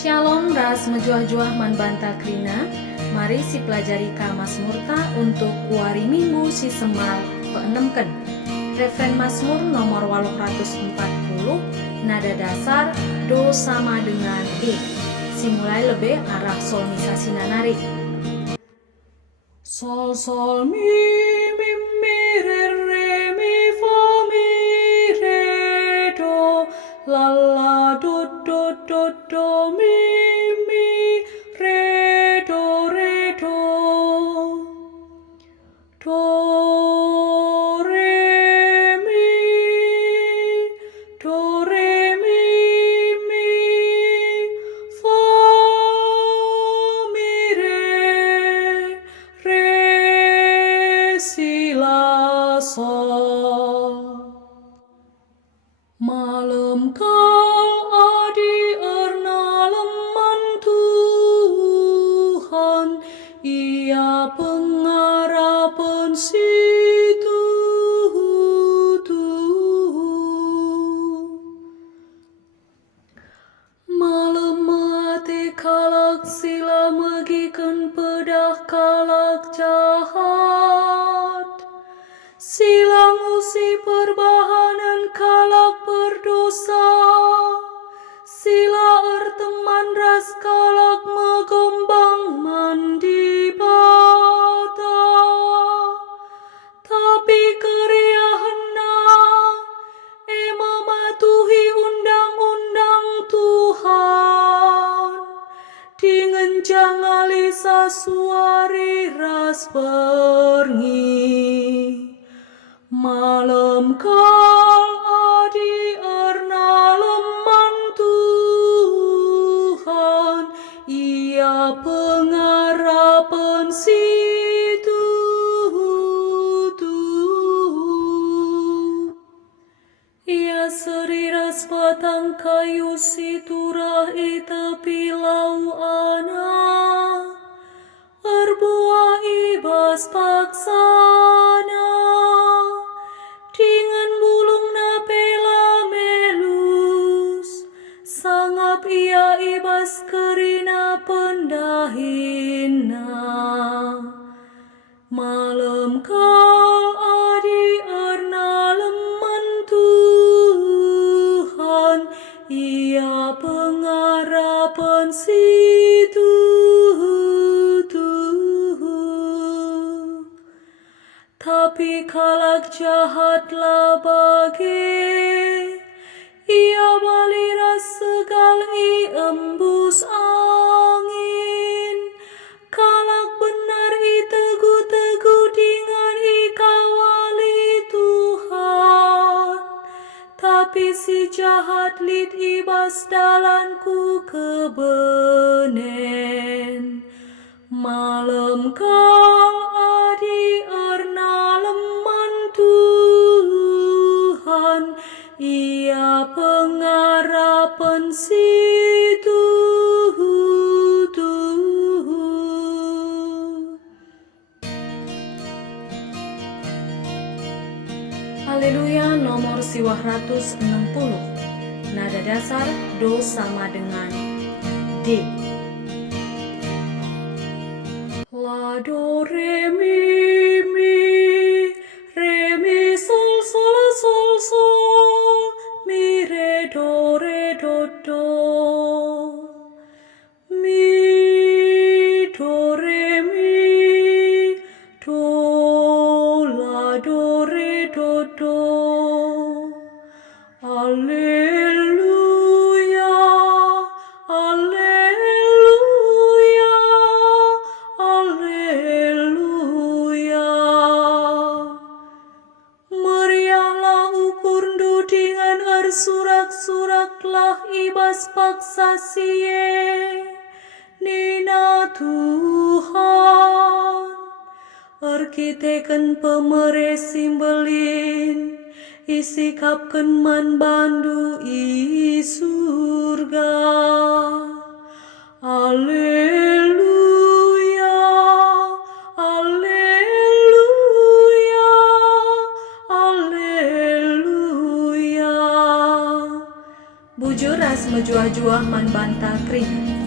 Shalom ras mejuah-juah man banta krina. Mari si pelajari ka Mazmurta untuk kuari minggu si semal peenemken. Referen Mazmur nomor 840, nada dasar do sama dengan E. Simulai lebih arah sol misa sinanari. Sol sol mi re re mi fa mi re do la la do mi re do do re mi fa mi re si la sol. Malam kal adi erna leman Tuhan, ia pengharapan situ. Malam mati kalak sila megikan pedah kalak jahat, silang usi perbahanan kalak berdosa, sila erteman ras kalak megombang mandi bata. Tapi keriahanna mematuhi undang-undang Tuhan, dengan jangali sasuari ras berngi. Malam kal adi erna leman Tuhan, ia pengharapan situ. Ia seriras batang kayu siturah i tepi lau anak, erbuah ibas paksana, dengan bulung napela melus, sangap ia ibas kerina pendahina. Malam kal adi erna leman Tuhan, ia pengharapan situ. Tapi kalak jahatlah bagi, ia baliras segal i embus angin. Kalak benar i teguh-teguh dengan i kawali Tuhan. Tapi si jahat lid ibas dalanku kebenen. Malam kal adi erna leman Tuhan, ia pengharapan situ. Haleluya nomor 160. Nada dasar do sama dengan D. La do re mi sol sol mi re do mi do re mi do la do re do. Alleluia, alleluia, alleluia. Meriahlah ukur dengan ersurak-suraklah ibas paksa siye, Nina Tuhan. Erkiteken pemere simbelin, isikapken man bandu i surga. Alleluia, alleluia, alleluia. Bujur ras mejuah-juah man banta krina.